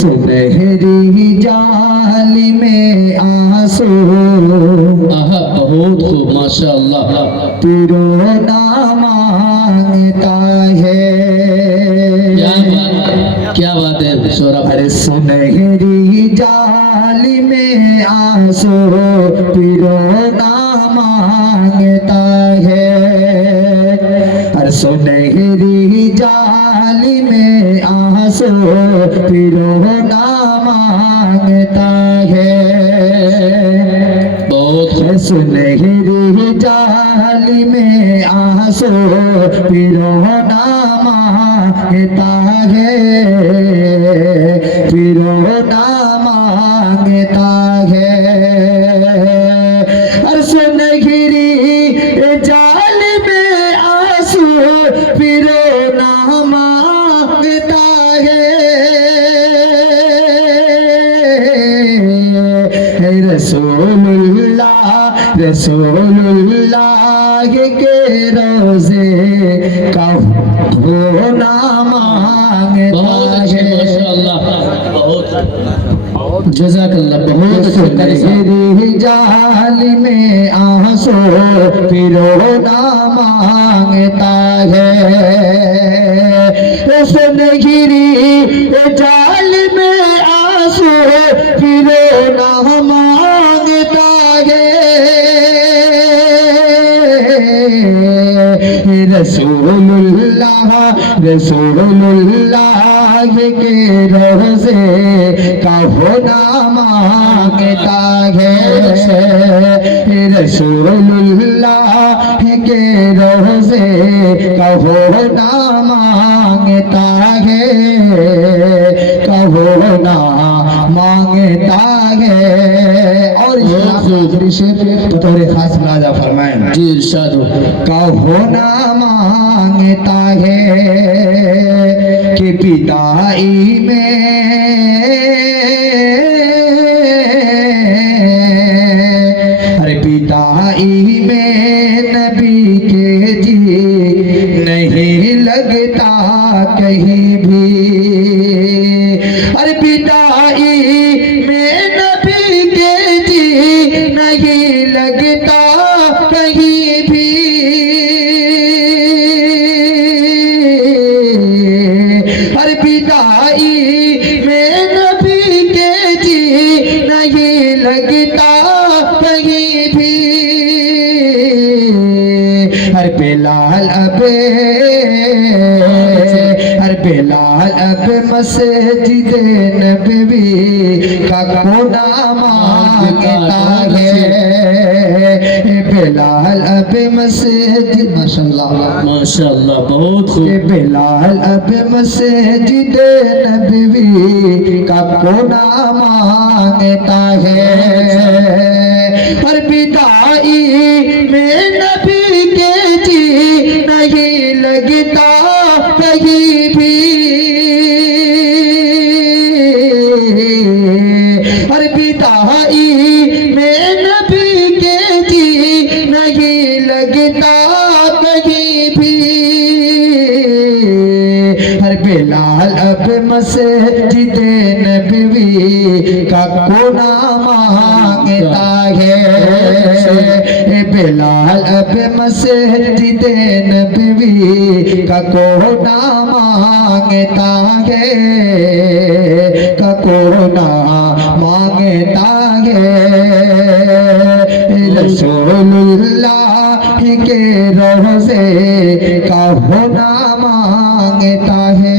सुनहरी जाली में आंसू, बहुत खूब माशाअल्लाह। पिरोना मांगता है। क्या बात है शोरा। अरे सुनहरी जाली में आंसू, पिरोना मांगता है। अरे सुनहरी जाली में आंसू, पिरोना मांगता है। बहुत सुनहरी जाली में आंसू, पिरोना मांगता है। पिरोना मांगता है। और सुनहरी जाली में आंसू, पिरोना मांगता है। रसूलुल्लाह रसूलुल्लाह के रोज़े का होना मांगता है। जज़ाकल्लाह। बहुत सुनहरी जाली में आंसू, पिरोना मांगता है। सुनहरी जाली में आंसू, पिरोना मांगता है। रसूलुल्लाह रसूलुल्लाह के रोज़े का होना मांगता है। रसूलुल्लाह के रोज़े का होना मांगता है। का होना मांगता है। और तो थोड़े खास मुलाजा फरमाएं जी इरशाद हो। का होना मांगता है कि पिताई में अरे पिताई में नबी के जी नहीं लगता कहीं भी। अरे पिताई में नबी के जी नहीं लगता कहीं भी। अरे पिताई में नबी के जी नहीं लगता कहीं भी। हर बेलाल अबे हर बेलाल अब मस्जिद नबवी का कोना मांगता है। बेलाल अब मस्जिद माशाल्लाह माशाअल्लाह बहुत खूब। बेलाल अब मस्जिद नबवी का कोना मांगता है। हर पिताई में नबी के जी नहीं लगता कहीं भी। हर पिताई में नबी के जी नहीं लगता कहीं भी। हर बेलाल अब मस्जिद नबवी का कोना मांगता है। बेलाल अब मस्जिद नबवी का कोना मांगता है। का कोना मांगता है। रसूलुल्लाह के रोज़े का होना मांगता है।